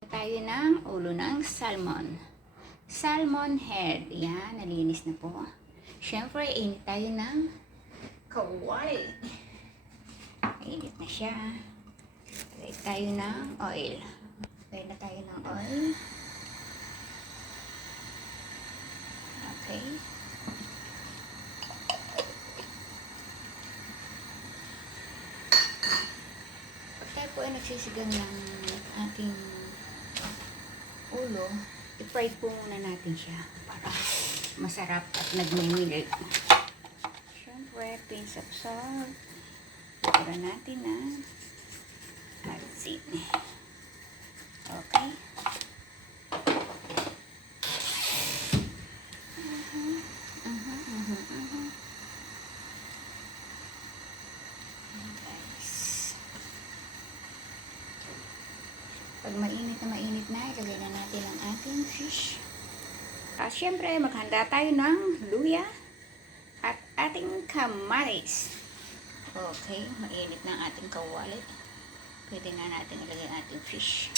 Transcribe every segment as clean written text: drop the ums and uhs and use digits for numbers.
Tayo ng ulo ng salmon. Salmon head. Yan, nalinis na po. Siyempre, init tayo ng kawali. Init na siya. Lagay tayo ng oil. Lagay na tayo ng oil. Okay. Pag tayo po ay nagsisigang ng ating ulo, i-fry po muna natin siya para masarap at nagmimilig. Siyempre, pinch of salt. Para natin na asin. Okay. Pag mainit na, ilagay na natin ang ating fish. At syempre, maghanda tayo ng luya at ating kamatis. Okay, mainit na ang ating kawali. Pwede na natin ilagay ang ating fish.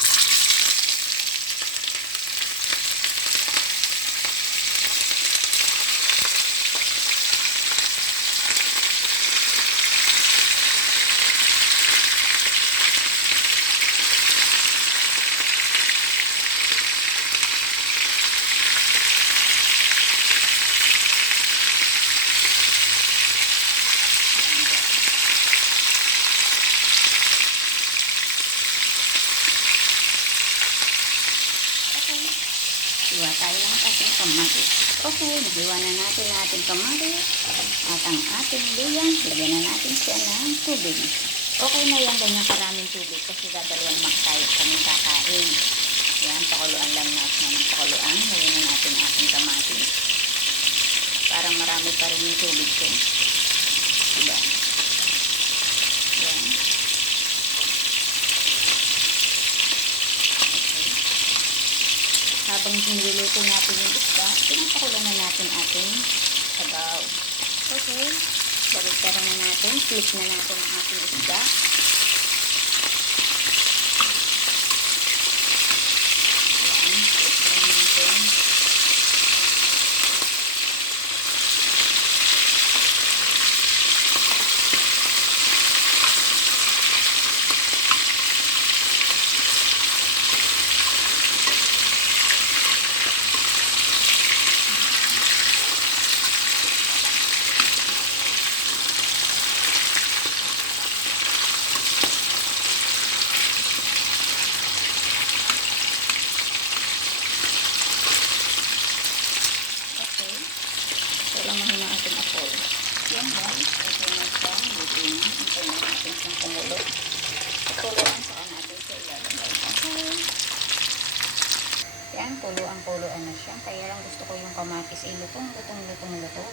Hiwa tayo ng ating kamatis. Okay, nahiwa na natin ang ating kamatis at ang ating luya. Lagyan na natin siya ng tubig. Okay na yan, ganyan karaming tubig kasi dadalawang naman tayo kaming kakain. Yan, pakuluan lang natin. Pakuluan, lagyan na natin ang ating kamatis. Parang marami pa rin yung tubig ko. Diba? Yan. Habang niluluto natin yung isda, pinapakulo na natin ating sabaw. Okay. Balik-tara na natin. Flip na natin ang ating isda. Yan. Flip na natin. Walang mahina ating apol. Yan guys, ito na siya. Luto na. Hintay na natin siyang kumulo. Kuluan saka natin siya ilalagay. Okay. Yan, kuluan na siya. Kaya lang gusto ko yung kamatis ay lutong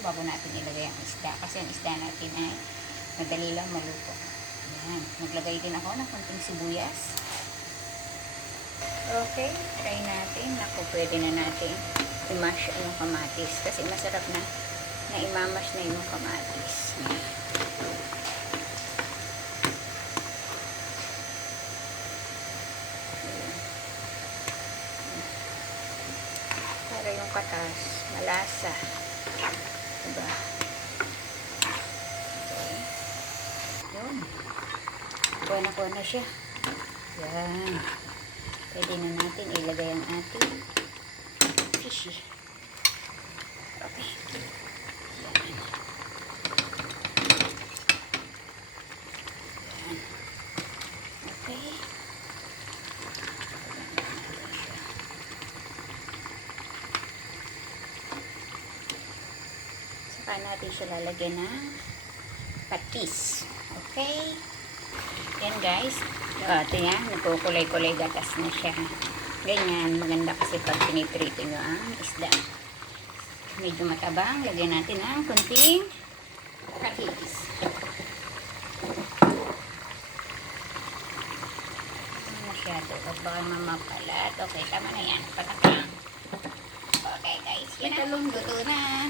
bago natin ilagay ang isda. Kasi ang isda natin ay madali lang maluto. Yan. Naglagay din ako ng konting sibuyas. Okay, try natin. Naku, pwede na natin i-mash yung kamatis. Kasi masarap na i-mash na yung kamatis. Para yung katas, malasa. Diba? Okay. Yun. Kuha na siya. Yan. Pwede na natin ilagay ang ating fish. Okay. Yan. Okay. Saka natin siya lalagyan ng patis. Okay. Yan guys. Ito yan. Nagkukulay-kulay gatas na siya. Ganyan. Maganda kasi pag piniprito nyo ang isda. Medyo matabang. Lagyan natin ang kunting patis. Masyado. At baka mamapalat. Okay, tama na yan. Patakang. Okay guys. Yan. Talong luto na.